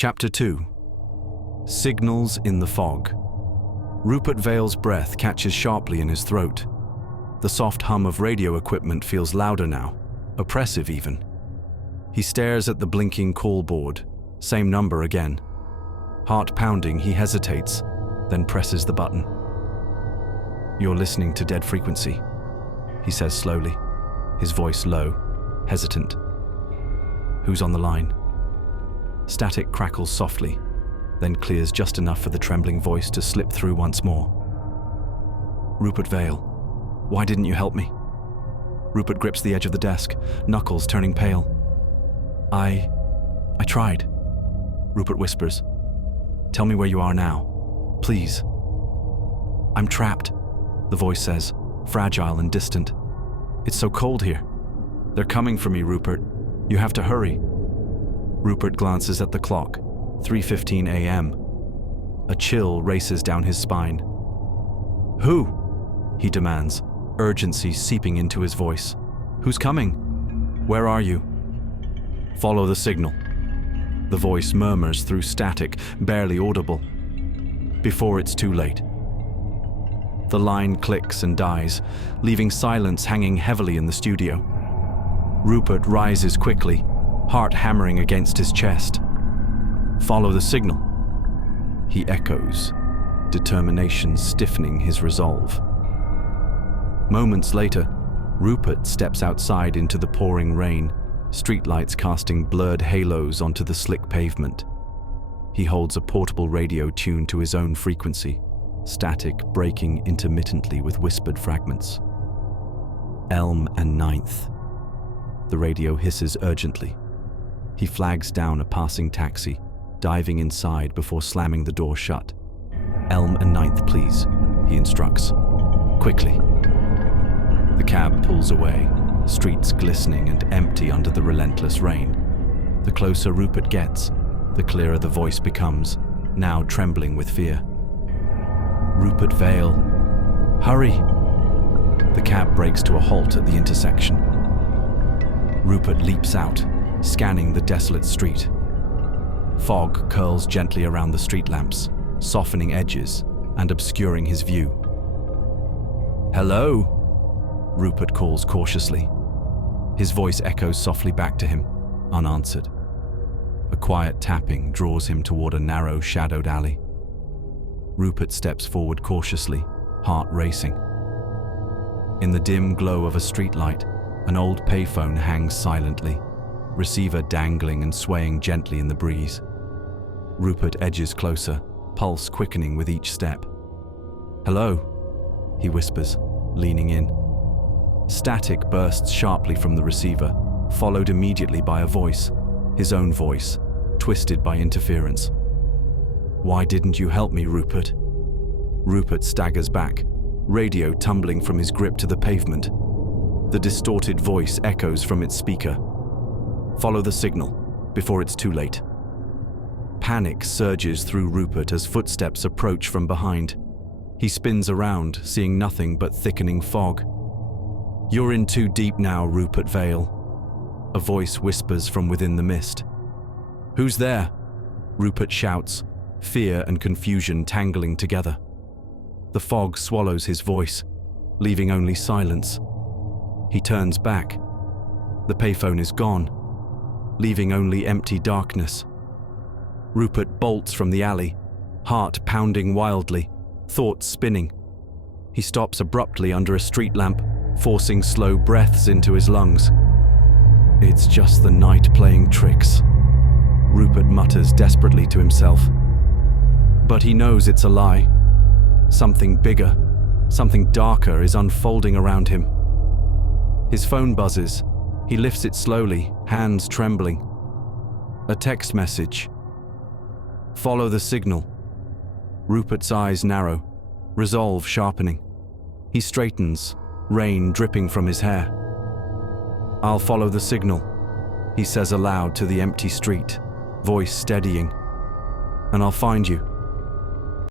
Chapter 2. Signals in the Fog. Rupert Vale's breath catches sharply in his throat. The soft hum of radio equipment feels louder now, oppressive even. He stares at the blinking call board, same number again. Heart pounding, he hesitates, then presses the button. "You're listening to Dead Frequency," he says slowly, his voice low, hesitant. "Who's on the line?" Static crackles softly, then clears just enough for the trembling voice to slip through once more. "Rupert Vale, why didn't you help me?" Rupert grips the edge of the desk, knuckles turning pale. I tried," Rupert whispers. "Tell me where you are now, please." "I'm trapped," the voice says, fragile and distant. "It's so cold here. They're coming for me, Rupert. You have to hurry." Rupert glances at the clock, 3:15 a.m. A chill races down his spine. "Who?" he demands, urgency seeping into his voice. "Who's coming? Where are you?" "Follow the signal," the voice murmurs through static, barely audible. "Before it's too late." The line clicks and dies, leaving silence hanging heavily in the studio. Rupert rises quickly, heart hammering against his chest. "Follow the signal," he echoes, determination stiffening his resolve. Moments later, Rupert steps outside into the pouring rain, streetlights casting blurred halos onto the slick pavement. He holds a portable radio tuned to his own frequency, static breaking intermittently with whispered fragments. "Elm and 9th. The radio hisses urgently. He flags down a passing taxi, diving inside before slamming the door shut. "Elm and 9th, please," he instructs. "Quickly." The cab pulls away, streets glistening and empty under the relentless rain. The closer Rupert gets, the clearer the voice becomes, now trembling with fear. "Rupert Vale, hurry!" The cab brakes to a halt at the intersection. Rupert leaps out, scanning the desolate street. Fog curls gently around the street lamps, softening edges and obscuring his view. "Hello?" Rupert calls cautiously. His voice echoes softly back to him, unanswered. A quiet tapping draws him toward a narrow, shadowed alley. Rupert steps forward cautiously, heart racing. In the dim glow of a streetlight, an old payphone hangs silently, receiver dangling and swaying gently in the breeze. Rupert edges closer, pulse quickening with each step. "Hello," he whispers, leaning in. Static bursts sharply from the receiver, followed immediately by a voice, his own voice, twisted by interference. "Why didn't you help me, Rupert?" Rupert staggers back, radio tumbling from his grip to the pavement. The distorted voice echoes from its speaker. "Follow the signal, before it's too late." Panic surges through Rupert as footsteps approach from behind. He spins around, seeing nothing but thickening fog. "You're in too deep now, Rupert Vale," a voice whispers from within the mist. "Who's there?" Rupert shouts, fear and confusion tangling together. The fog swallows his voice, leaving only silence. He turns back. The payphone is gone, leaving only empty darkness. Rupert bolts from the alley, heart pounding wildly, thoughts spinning. He stops abruptly under a street lamp, forcing slow breaths into his lungs. "It's just the night playing tricks," Rupert mutters desperately to himself. But he knows it's a lie. Something bigger, something darker is unfolding around him. His phone buzzes. He lifts it slowly, hands trembling. A text message. "Follow the signal." Rupert's eyes narrow, resolve sharpening. He straightens, rain dripping from his hair. "I'll follow the signal," he says aloud to the empty street, voice steadying. "And I'll find you.